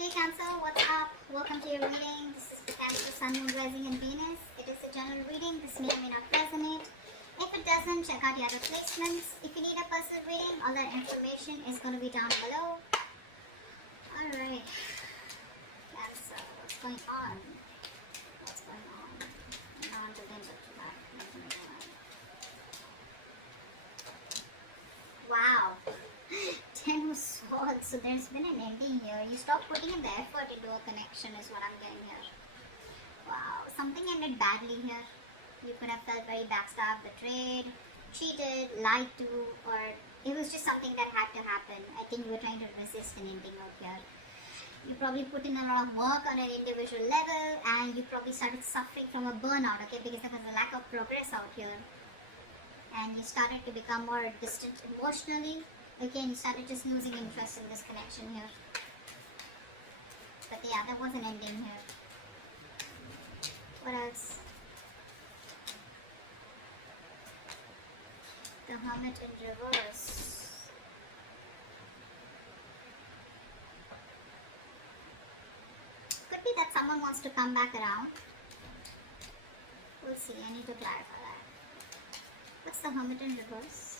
Hey Cancer, what's up? Welcome to your reading. This is the Cancer, Sun, Moon, Rising and Venus. It is a general reading. This may or may not resonate. If it doesn't, check out the other placements. If you need a personal reading, all that information is going to be down below. Alright. Cancer, what's going on? What's going on? Now until the end of July. Wow. 10 of Swords. So there's been an ending here. You stop putting in the effort into a connection is what I'm getting here. Wow. Something ended badly here. You could have felt very backstabbed, betrayed, cheated, lied to, or it was just something that had to happen. I think you were trying to resist an ending out here. You probably put in a lot of work on an individual level and you probably started suffering from a burnout, okay, because there was a lack of progress out here. And you started to become more distant emotionally. Okay, and you started just losing interest in this connection here. But yeah, there was an ending here. What else? The Hermit in reverse. Could be that someone wants to come back around. We'll see, I need to clarify that. What's the Hermit in reverse?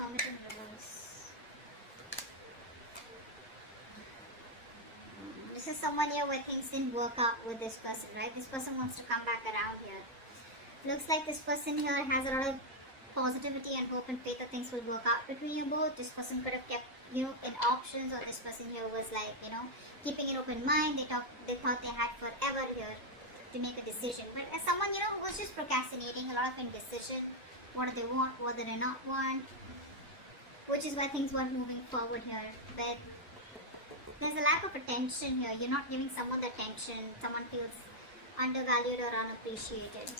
Hermit in reverse. This is someone here where things didn't work out with this person, right? This person wants to come back around here. Looks like this person here has a lot of positivity and hope and faith that things will work out between you both. This person could have kept you in options, or this person here was like, keeping an open mind. They thought they had forever here to make a decision. But as someone, who was just procrastinating, a lot of indecision. What do they want? What do they not want? Which is why things weren't moving forward here. But there's a lack of attention here. You're not giving someone the attention. Someone feels undervalued or unappreciated.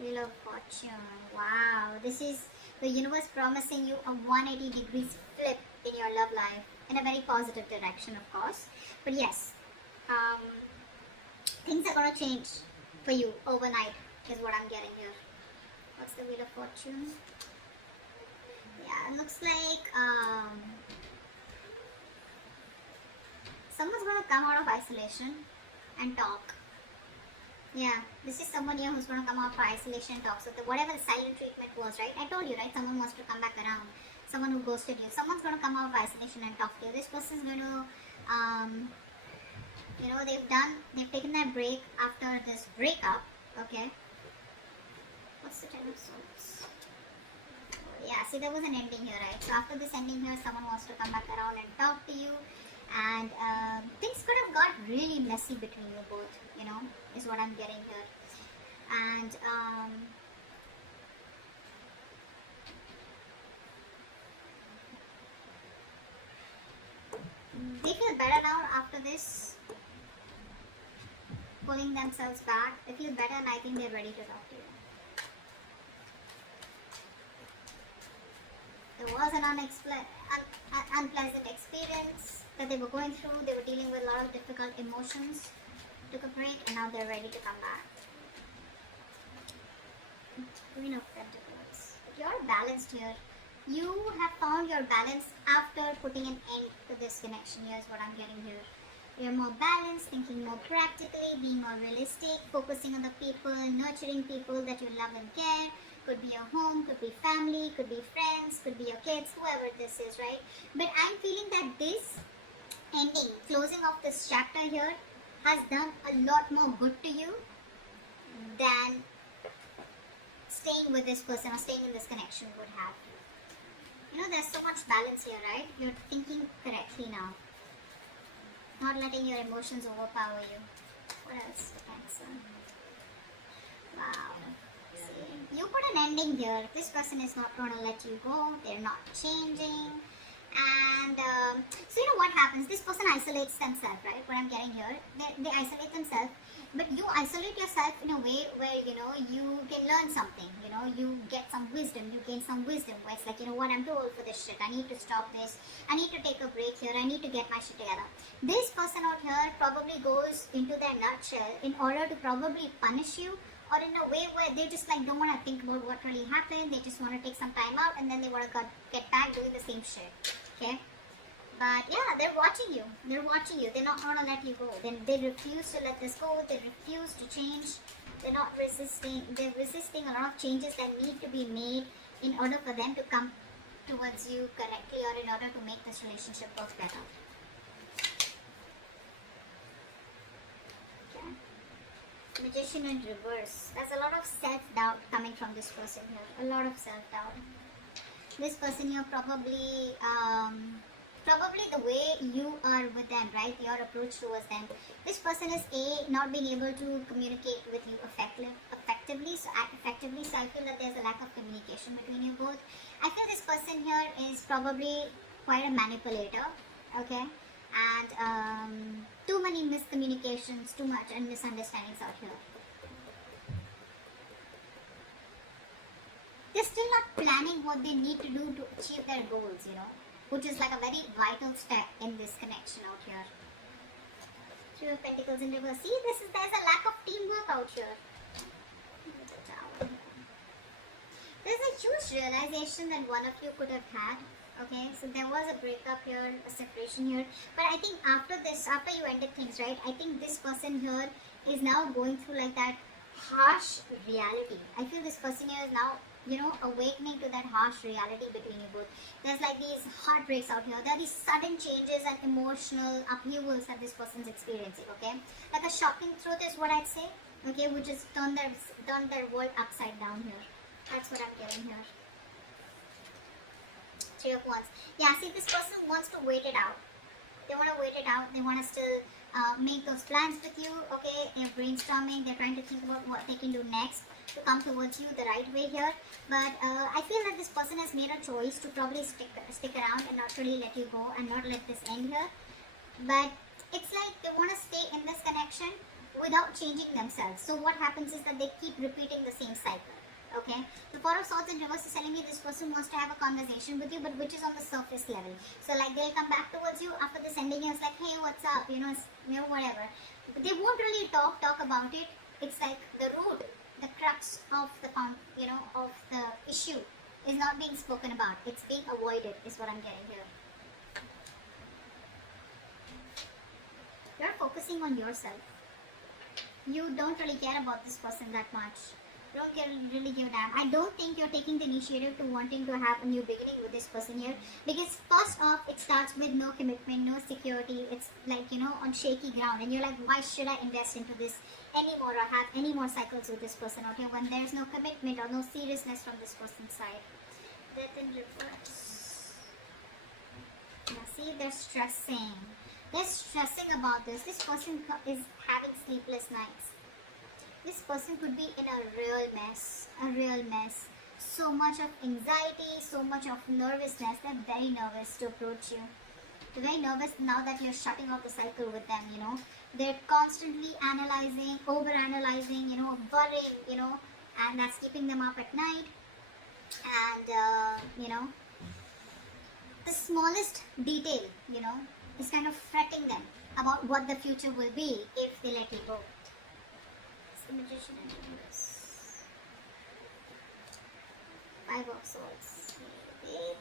Wheel of Fortune. Wow. This is the universe promising you a 180 degrees flip in your love life. In a very positive direction, of course. But yes, things are going to change for you overnight is what I'm getting here. What's the Wheel of Fortune? Yeah, it looks like someone's going to come out of isolation and talk. Yeah, this is someone here who's going to come out of isolation and talk. So whatever the silent treatment was, right? I told you, right? Someone wants to come back around. Someone who ghosted you. Someone's going to come out of isolation and talk to you. This person's going to, they've taken their break after this breakup. Okay. What's the Ten of Swords? Yeah, see, there was an ending here, right? So after this ending here, someone wants to come back around and talk to you, and things could have got really messy between you both, is what I'm getting here. And they feel better now after this, pulling themselves back. They feel better, and I think they're ready to talk to you. There was an unpleasant experience that they were going through. They were dealing with a lot of difficult emotions. Took a break and now they're ready to come back. Queen of Pentacles. You're balanced here. You have found your balance after putting an end to this connection. Here's what I'm getting here. You're more balanced, thinking more practically, being more realistic, focusing on the people, nurturing people that you love and care. Could be your home, could be family, could be friends, could be your kids, whoever this is, right? But I'm feeling that this ending, closing off this chapter here, has done a lot more good to you than staying with this person or staying in this connection would have. There's so much balance here, right? You're thinking correctly now. Not letting your emotions overpower you. What else? Cancer. Wow. You put an ending here. This person is not going to let you go. They're not changing. And so what happens? This person isolates themselves, right? What I'm getting here. They isolate themselves. But you isolate yourself in a way where, you can learn something. You get some wisdom. You gain some wisdom. Where it's like, what, I'm too old for this shit. I need to stop this. I need to take a break here. I need to get my shit together. This person out here probably goes into their nutshell in order to probably punish you or in a way where they just like don't want to think about what really happened. They just want to take some time out and then they want to get back doing the same shit. Okay. But yeah, they're watching you. They're watching you. They're not gonna let you go. They refuse to let this go. They refuse to change. They're not resisting. They're resisting a lot of changes that need to be made in order for them to come towards you correctly, or in order to make this relationship work better. Okay. Magician in reverse. There's a lot of self-doubt coming from this person here. A lot of self-doubt. This person here probably the way you are with them, right? Your approach towards them. This person is not being able to communicate with you effectively. So I feel that there's a lack of communication between you both. I feel this person here is probably quite a manipulator, okay? And too many miscommunications, too much and misunderstandings out here. They're still not planning what they need to do to achieve their goals, you know, which is like a very vital step in this connection out here. Three of Pentacles in reverse. See, there's a lack of teamwork out here. There's a huge realization that one of you could have had. Okay, so there was a breakup here, a separation here. But I think after this, after you ended things, right, I think this person here is now going through like that harsh reality. I feel this person here is now, you know, awakening to that harsh reality between you both. There's like these heartbreaks out here. There are these sudden changes and emotional upheavals that this person's experiencing, okay? Like a shocking truth is what I'd say, okay, which is turned their world upside down here. That's what I'm getting here. Three of Wands. Yeah, see, this person wants to wait it out. They want to wait it out. They want to still make those plans with you, okay? They're brainstorming. They're trying to think about what they can do next to come towards you the right way here. But I feel that this person has made a choice to probably stick around and not really let you go and not let this end here. But it's like they want to stay in this connection without changing themselves. So what happens is that they keep repeating the same cycle. Okay, the Four of Swords in reverse is telling me this person wants to have a conversation with you, but which is on the surface level. So like they'll come back towards you after this ending and it's like, hey, what's up? You know, whatever. But they won't really talk about it. It's like the root, the crux of the of the issue is not being spoken about. It's being avoided is what I'm getting here. You're focusing on yourself. You don't really care about this person that much. Don't really give a damn. I don't think you're taking the initiative to wanting to have a new beginning with this person here, because first off, it starts with no commitment, no security. It's like, you know, on shaky ground, and you're like, why should I invest into this anymore or have any more cycles with this person, okay, when there's no commitment or no seriousness from this person's side. Death in reverse. Yeah, see, they're stressing. They're stressing about this. This person is having sleepless nights. This person could be in a real mess, so much of anxiety, so much of nervousness. They're very nervous to approach you. They're very nervous now that you're shutting off the cycle with them, you know. They're constantly analyzing, over-analyzing, you know, worrying, you know, and that's keeping them up at night. And, you know, the smallest detail, you know, is kind of fretting them about what the future will be if they let you go. The Magician and reverse. Five of Swords.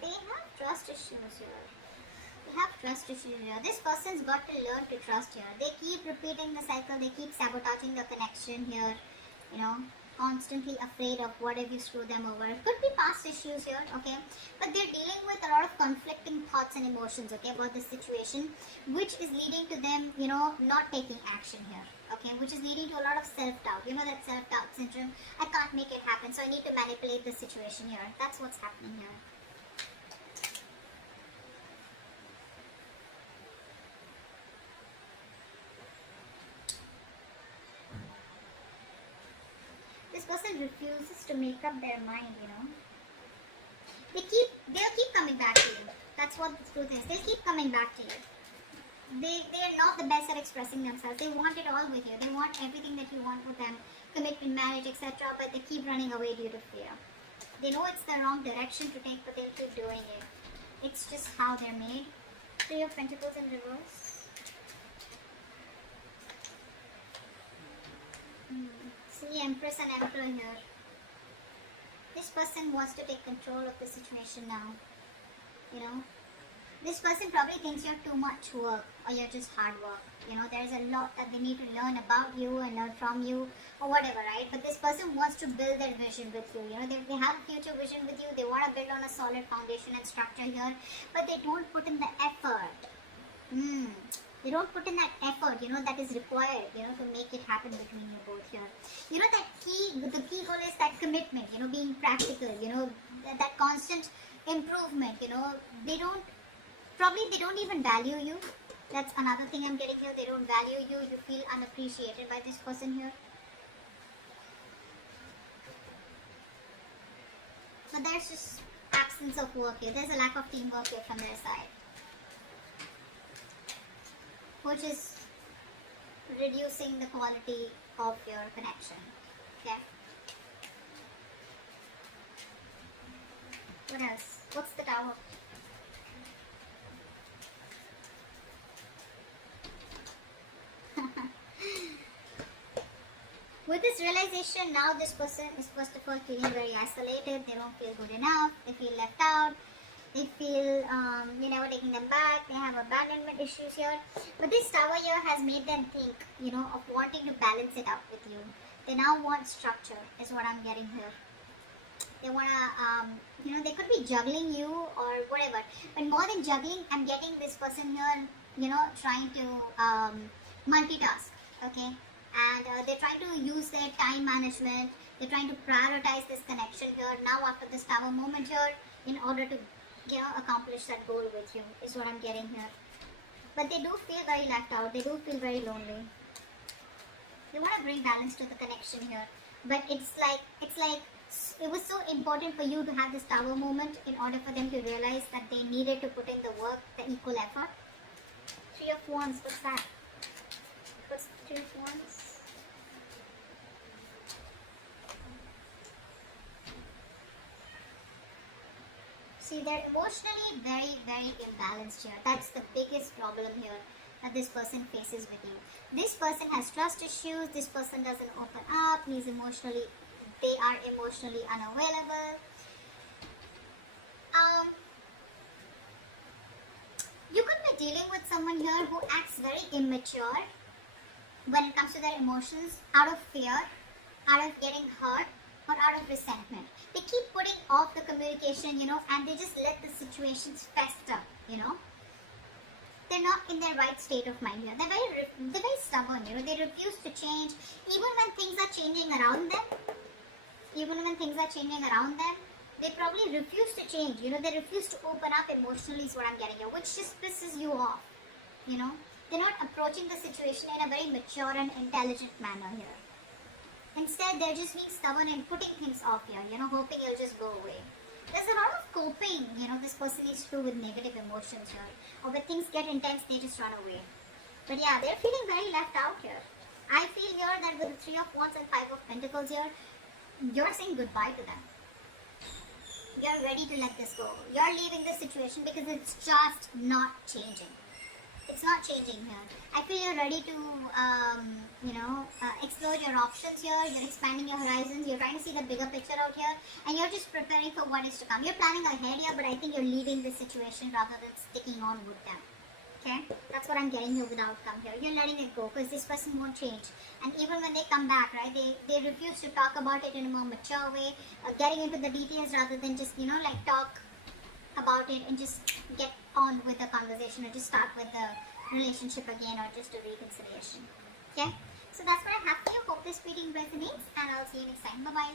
They have trust issues here. They have trust issues here. This person's got to learn to trust here. They keep repeating the cycle. They keep sabotaging the connection here. You know, constantly afraid of what if you screw them over. Could be past issues here, okay? But they're dealing with a lot of conflicting thoughts and emotions, okay, about this situation, which is leading to them, you know, not taking action here. Okay, which is leading to a lot of self-doubt. You know, that self-doubt syndrome. I can't make it happen, so I need to manipulate the situation here. That's what's happening here. This person refuses to make up their mind, you know. They'll keep coming back to you. That's what the truth is. They'll keep coming back to you. They're not the best at expressing themselves. They want it all with you. They want everything that you want with them, commitment, marriage, etc. But they keep running away due to fear. They know it's the wrong direction to take, but they'll keep doing it. It's just how they're made. Three of Pentacles in reverse. See, Empress and Emperor here. This person wants to take control of the situation now. You know, this person probably thinks you're too much work or you're just hard work. You know, there's a lot that they need to learn about you and learn from you or whatever, right? But this person wants to build their vision with you. You know, they have a future vision with you. They want to build on a solid foundation and structure here, but they don't put in the effort. They don't put in that effort, you know, that is required, you know, to make it happen between you both here. You know, the key goal is that commitment, you know, being practical, you know, that constant improvement, you know. They don't even value you. That's another thing I'm getting here. They don't value you. You feel unappreciated by this person here. But there's just absence of work here. There's a lack of teamwork here from their side, which is reducing the quality of your connection. Okay. What else? What's the Tower? With this realization, now this person is first of all feeling very isolated. They don't feel good enough. They feel left out. They feel you're never taking them back. They have abandonment issues here. But this Tower here has made them think, you know, of wanting to balance it out with you. They now want structure, is what I'm getting here. They want to, you know, they could be juggling you or whatever. But more than juggling, I'm getting this person here, you know, trying to multitask, okay? And they're trying to use their time management. They're trying to prioritize this connection here now after this Tower moment here in order to, you know, accomplish that goal with you, is what I'm getting here. But they do feel very left out. They do feel very lonely. They want to bring balance to the connection here. But it's like it was so important for you to have this Tower moment in order for them to realize that they needed to put in the work, the equal effort. Three of Wands, what's that? What's the Three of Wands? See, they're emotionally very, very imbalanced here. That's the biggest problem here that this person faces with you. This person has trust issues. This person doesn't open up. They are emotionally unavailable. You could be dealing with someone here who acts very immature when it comes to their emotions, out of fear, out of getting hurt, or out of resentment. They keep putting off the communication, you know, and they just let the situations fester, you know. They're not in their right state of mind here. They're very stubborn, you know. They refuse to change, even when things are changing around them. They probably refuse to change, you know. They refuse to open up emotionally is what I'm getting here, which just pisses you off, you know. They're not approaching the situation in a very mature and intelligent manner here. Instead, they're just being stubborn and putting things off here, you know, hoping it'll just go away. There's a lot of coping, you know, this person needs to do with negative emotions here. Or when things get intense, they just run away. But yeah, they're feeling very left out here. I feel here that with the Three of Wands and Five of Pentacles here, you're saying goodbye to them. You're ready to let this go. You're leaving this situation because it's just not changing. It's not changing here. I feel you're ready to, explore your options here. You're expanding your horizons. You're trying to see the bigger picture out here. And you're just preparing for what is to come. You're planning ahead here, but I think you're leaving this situation rather than sticking on with them. Okay? That's what I'm getting here with the outcome here. You're letting it go because this person won't change. And even when they come back, right, they refuse to talk about it in a more mature way, getting into the details rather than just, you know, like talk about it and just get on with the conversation or just start with the relationship again or just a reconciliation. Okay? So that's what I have for you. Hope this reading resonates and I'll see you next time. Bye-bye.